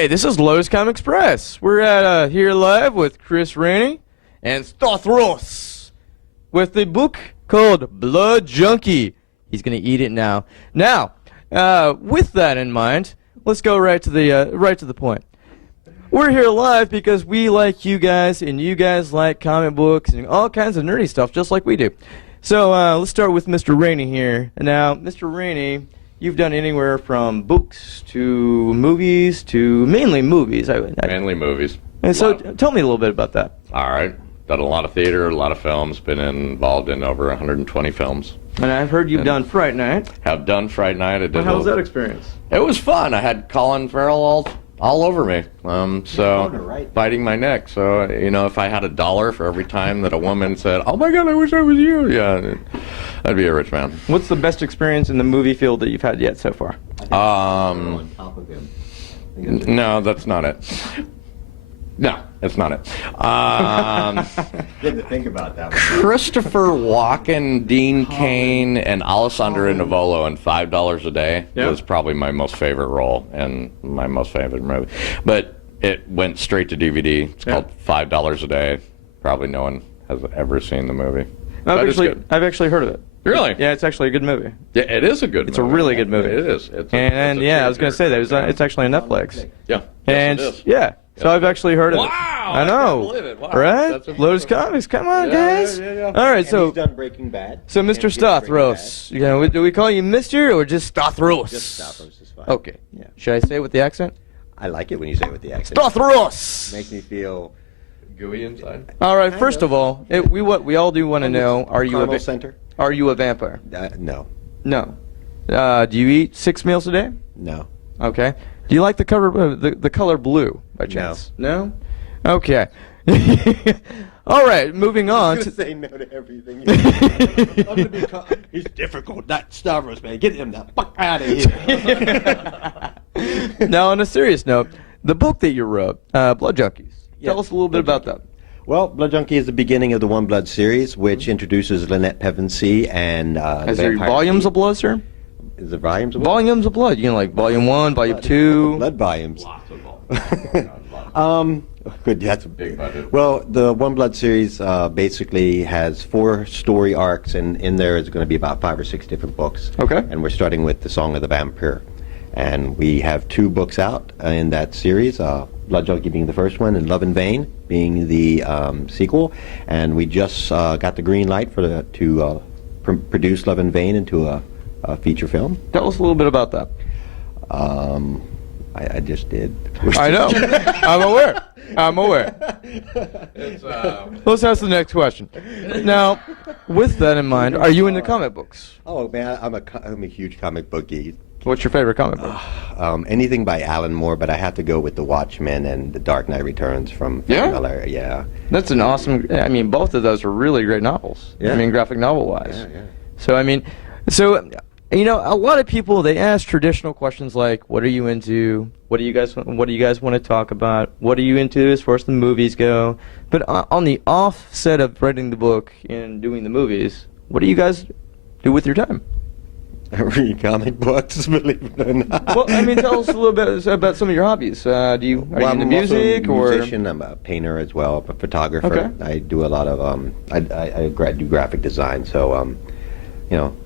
Hey, this is Lotus Comics Press. We're at here live with Chris Ranney and Stavros with the book called Blood Junky. He's gonna eat it now. Now, with that in mind, let's go right to the point. We're here live because we like you guys, and you guys like comic books and all kinds of nerdy stuff, just like we do. So let's start with Mr. Ranney here. Now, Mr. Ranney, you've done anywhere from books to movies to mainly movies. Mainly movies. And so tell me a little bit about that. All right. Done a lot of theater, a lot of films, been involved in over 120 films. And I've heard you've done Fright Night. Have done Fright Night. How was that experience? It was fun. I had Colin Farrell all over me. Biting my neck. So, you know, if I had $1 for every time that a woman said, "Oh my God, I wish I was you," yeah, I'd be a rich man. What's the best experience in the movie field that you've had yet so far? On top of him. No, that's not it. No, that's not it. You had to think about that one. Christopher Walken, Dean Cain, and Alessandro Nivola in $5 a Day was probably my most favorite role and my most favorite movie. But it went straight to DVD. It's called $5 a Day. Probably no one has ever seen the movie. I've actually heard of it. Really? Yeah, it's actually a good movie. Yeah, it is a good movie. It's a really good movie. It is. And yeah, I was going to say that. It's actually on Netflix. Yeah. And yes, it is. yeah. So I've actually heard of it. Wow! I know. I can't believe it. Wow. Right? Lotus Comics, come on, guys. Yeah. All right, And so he's done Breaking Bad. so Mr. Stavros, you know, do we call you Mr. or just Stavros? Just Stavros is fine. Okay. Yeah. Should I say it with the accent? I like it when you say it with the accent. Stavros. Makes me feel Gooey inside. All right. First of all, we all do want to know: Are you Carmel Center? Are you a vampire? No. No. Do you eat 6 meals a day? No. Okay. Do you like the color blue by chance? No. Okay. All right. Moving on. I'm going to say no to everything. He's difficult. That Stavros, man. Get him the fuck out of here. Now, on a serious note, the book that you wrote, Blood Junkies. Tell us a little bit about that. Well, Blood Junky is the beginning of the One Blood series, which introduces Lynette Pevensey and Is there volumes of blood, sir? Is there volumes of blood? Volumes of blood. You know, like volume 1, volume 2. Blood volumes. Lots of balls. Good. That's Big budget. Well, the One Blood series basically has 4 story arcs, and in there is going to be about 5 or 6 different books. Okay. And we're starting with The Song of the Vampire. And we have 2 books out in that series, Blood Junky being the first one, and Love in Vain being the sequel. And we just got the green light to produce Love in Vain into a feature film. Tell us a little bit about that. I just did. I know. I'm aware. It's, Let's ask the next question. Now, with that in mind, are you into comic books? Oh man, I'm a huge comic book geek. What's your favorite comic book? Anything by Alan Moore, but I have to go with The Watchmen and The Dark Knight Returns from Frank Miller. Yeah. That's an awesome. I mean, both of those are really great novels. Yeah. I mean, graphic novel wise. Yeah. So I mean, you know, a lot of people they ask traditional questions like, "What are you into? What do you guys want to talk about? What are you into as far as the movies go?" But on the offset of writing the book and doing the movies, what do you guys do with your time? I read comic books, believe it or not. Well, I mean, tell us a little bit about some of your hobbies. Are you into music I'm or? a musician. I'm a painter as well, a photographer. Okay. I do a lot of I do graphic design. So you know,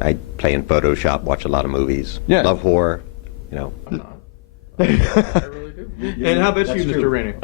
I play in Photoshop, watch a lot lot of movies. Yeah. Love horror. You know. I really do. And how about you, Mr. Ranney?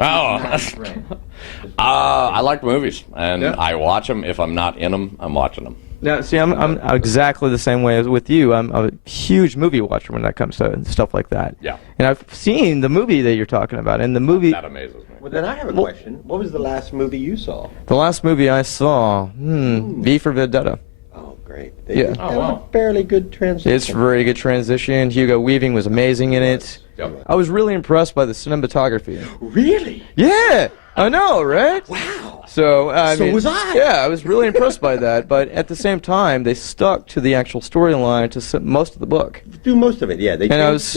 I like movies, and Yeah. I watch them. If I'm not in them, I'm watching them. Now, see, I'm exactly the same way as with you. I'm a huge movie watcher when that comes to stuff like that. Yeah. And I've seen the movie that you're talking about, and the movie. That amazes me. Well, then I have a question. What was the last movie you saw? The last movie I saw, V for Vendetta. Oh, great. Yeah. That was a fairly good transition. It's a very good transition. Hugo Weaving was amazing in it. Yep. I was really impressed by the cinematography. Really? Yeah, I know, right? Wow. So I So mean, was I. Yeah, I was really impressed by that. But at the same time, they stuck to the actual storyline to most of the book. Do most of it, yeah. They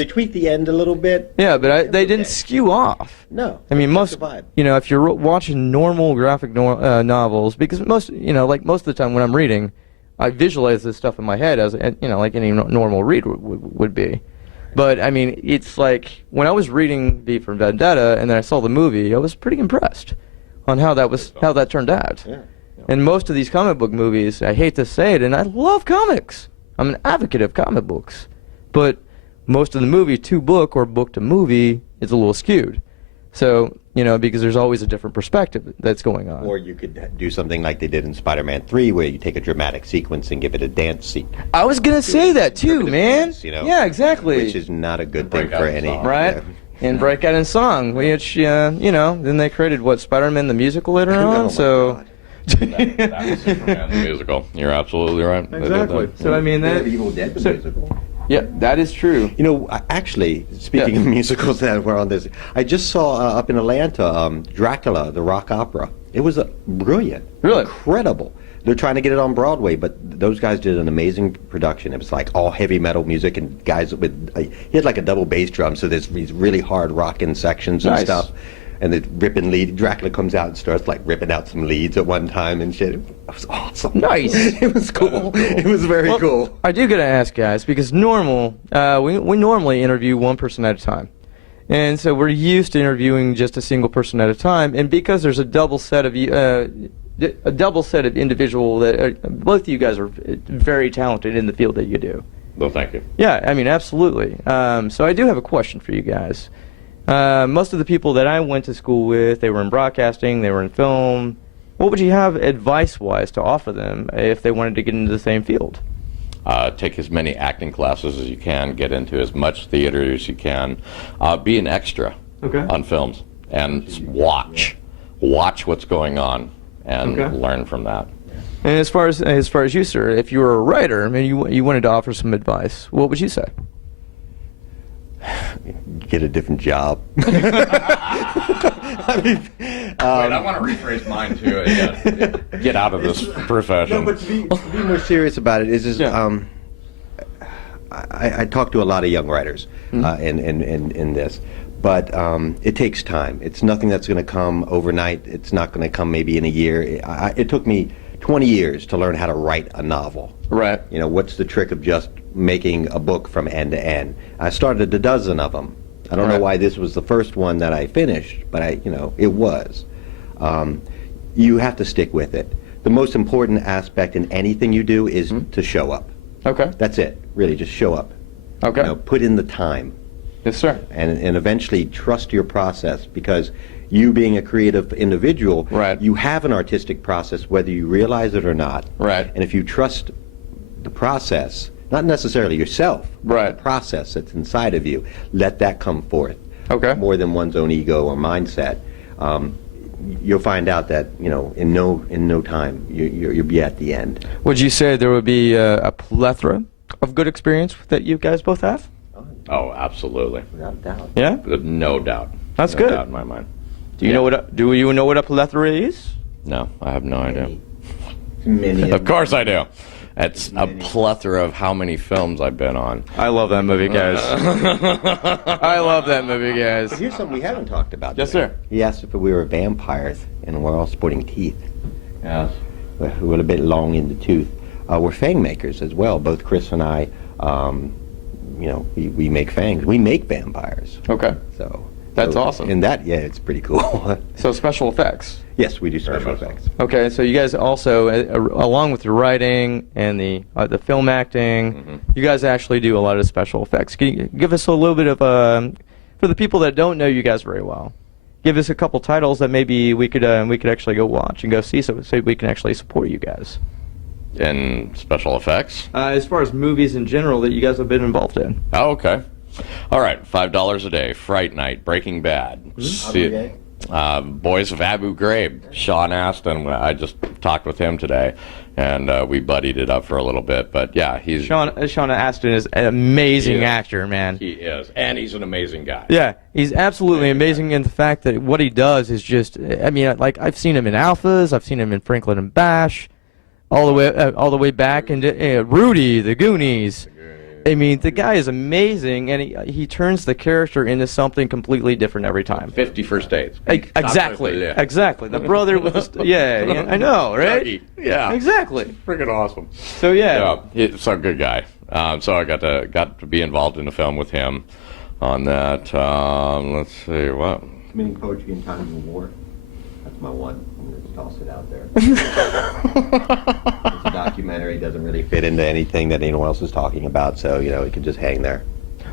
tweaked the end a little bit. Yeah, but they didn't okay. skew off. No. I mean, that's most, the vibe. you know, if you're watching normal graphic novels, because most, you know, like most of the time when I'm reading, I visualize this stuff in my head as, you know, like any normal read would be. But I mean, it's like when I was reading V for Vendetta and then I saw the movie, I was pretty impressed on how that turned out. Yeah. And most of these comic book movies, I hate to say it, and I love comics. I'm an advocate of comic books, but most of the movie to book or book to movie is a little skewed. So, because there's always a different perspective that's going on. Or you could do something like they did in Spider-Man 3, where you take a dramatic sequence and give it a dance scene. I was going to say that too, man. Dance, Yeah, exactly. Which is not a good thing for any... Right? And break out in song, which, then they created, Spider-Man the musical later on, so... That was Superman the musical. You're absolutely right. Exactly. So, I mean, that... Evil Dead the musical. Yeah, that is true. Actually, speaking of musicals that were on this, I just saw up in Atlanta, Dracula, the rock opera. It was brilliant. Really? Incredible. They're trying to get it on Broadway, but those guys did an amazing production. It was like all heavy metal music and guys with... he had like a double bass drum, so there's these really hard rocking sections and stuff. And the ripping lead, Dracula comes out and starts like ripping out some leads at one time and shit. It was awesome. Nice. It was cool. It was very cool. I do gotta ask, guys, because we normally interview one person at a time, and so we're used to interviewing just a single person at a time. And because there's a double set of individual that both of you guys are very talented in the field that you do. Well, thank you. Yeah, I mean, absolutely. So I do have a question for you guys. Most of the people that I went to school with, they were in broadcasting, they were in film. What would you have advice-wise to offer them if they wanted to get into the same field? Take as many acting classes as you can, get into as much theater as you can. Be an extra on films, and watch what's going on, and learn from that. And as far as you, sir, if you were a writer and you wanted to offer some advice, what would you say? Get a different job. Wait, I want to rephrase mine too. Get out of this profession. No, but to be more serious about it is I talk to a lot of young writers in this, but it takes time. It's nothing that's going to come overnight. It's not going to come maybe in a year. It took me 20 years to learn how to write a novel. Right. What's the trick of just making a book from end to end? I started a dozen of them. I don't know why this was the first one that I finished, but it was. You have to stick with it. The most important aspect in anything you do is to show up. Okay. That's it. Really, just show up. Okay. Put in the time. Yes, sir. And eventually trust your process, because you being a creative individual, you have an artistic process whether you realize it or not. Right. And if you trust the process, not necessarily yourself, but the process that's inside of you, let that come forth. Okay. More than one's own ego or mindset. You'll find out that in no time you'll be at the end. Would you say there would be a plethora of good experience that you guys both have? Oh, absolutely. Without doubt. Yeah. No doubt. That's no good. Doubt in my mind. Do you know what a plethora is? No, I have no idea. Many. Of course I do. It's a plethora of how many films I've been on. I love that movie, guys. I love that movie, guys. But here's something we haven't talked about. Yes, today. sir. He asked if we were vampires, and we're all sporting teeth. Yes. We're a bit long in the tooth. We're fang makers as well. Both Chris and I, we make fangs. We make vampires. Okay. That's awesome. And it's pretty cool. So special effects. Yes, we do special effects. Okay, so you guys also, along with your writing and the film acting, you guys actually do a lot of special effects. Can you give us a little bit of, for the people that don't know you guys very well, give us a couple titles that maybe we could actually go watch and go see, so we can actually support you guys. In special effects? As far as movies in general that you guys have been involved in. Oh, okay. All right, $5 a day. Fright Night, Breaking Bad. Boys of Abu Ghraib. Sean Astin. I just talked with him today, and we buddied it up for a little bit. But yeah, Sean Astin is an amazing actor, man. He is, and he's an amazing guy. Yeah, he's absolutely amazing in the fact that what he does is just. I mean, like I've seen him in Alphas, I've seen him in Franklin and Bash, all the way back into Rudy, The Goonies. I mean, the guy is amazing, and he turns the character into something completely different every time. 50 First Dates. Exactly. Exactly. The brother with the... I know, right? Yeah. Exactly. Freaking awesome. So, yeah. He's a good guy. So I got to be involved in a film with him on that. Let's see, what? Committing poetry in times of war. That's my one. I'm going to toss it out there. It's a documentary. Doesn't really fit into anything that anyone else is talking about, so, you know, it could just hang there.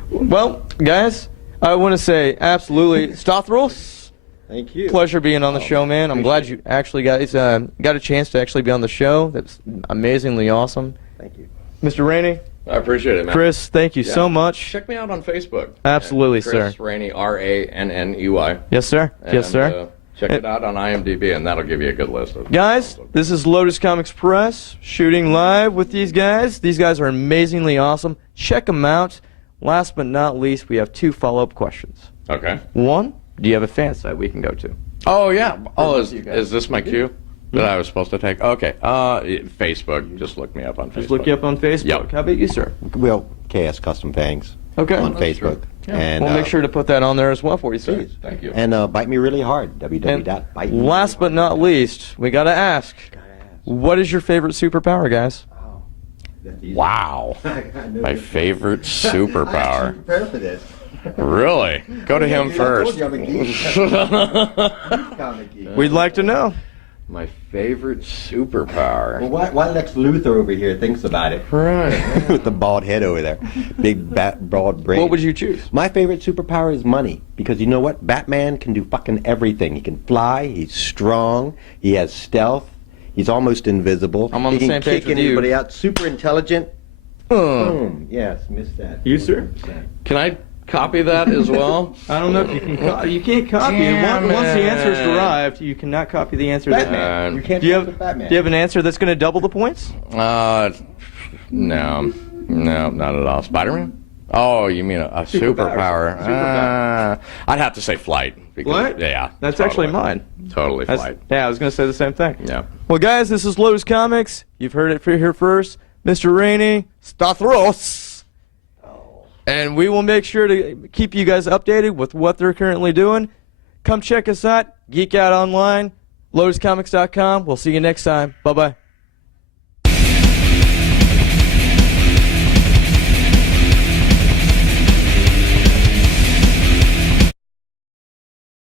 Well, guys, I want to say absolutely, Stavros. Thank you. Pleasure being on the show, man. I'm glad you actually got a chance to actually be on the show. That's amazingly awesome. Thank you. Mr. Ranney, I appreciate it, man. Chris, thank you so much. Check me out on Facebook. Absolutely, Chris sir. Ranney, Ranney. Yes, sir. Yes, sir. Check it out on IMDb, and that'll give you a good list of Guys, this is Lotus Comics Press, shooting live with these guys. These guys are amazingly awesome. Check them out. Last but not least, we have 2 follow-up questions. Okay. 1, do you have a fan site we can go to? Oh, yeah. Oh, is this my cue that I was supposed to take? Okay. Facebook. Just look me up on Facebook. Just look you up on Facebook. Yep. How about you, sir? Well, KS Custom Fangs Okay. on Facebook. Yeah. And We'll make sure to put that on there as well for you, sir. please. Thank you. And bite me really hard. And www.bitemereallyhard. last but not least, we got to ask, what is your favorite superpower, guys? Wow. My favorite superpower. Prepare for this. Really? Go to him Dude, I first. told you I'm a geek. Comic geek. We'd like to know. My favorite superpower. Well, why Lex Luthor over here thinks about it? Right. With the bald head over there. Big, broad brain. What would you choose? My favorite superpower is money. Because you know what? Batman can do fucking everything. He can fly. He's strong. He has stealth. He's almost invisible. I'm on he the can same page kick with you. anybody out. Super intelligent. Boom. Yes, missed that. You, sir? Can I copy that as well? I don't know if you can. You can't copy it. Damn Once the answer is it. derived, you cannot copy the answer. Batman. You can't Do you fuck have with Batman. Do you have an answer that's going to double the points? No, not at all. Spider-Man? Oh, you mean a superpower? I'd have to say flight. Because, Flight? Yeah. That's totally. actually mine. Totally flight. Yeah, I was going to say the same thing. Yeah. Well, guys, this is Lotus Comics. You've heard it here first. Mr. Ranney Stavros. And we will make sure to keep you guys updated with what they're currently doing. Come check us out. Geek Out Online. LotusComics.com. We'll see you next time. Bye-bye.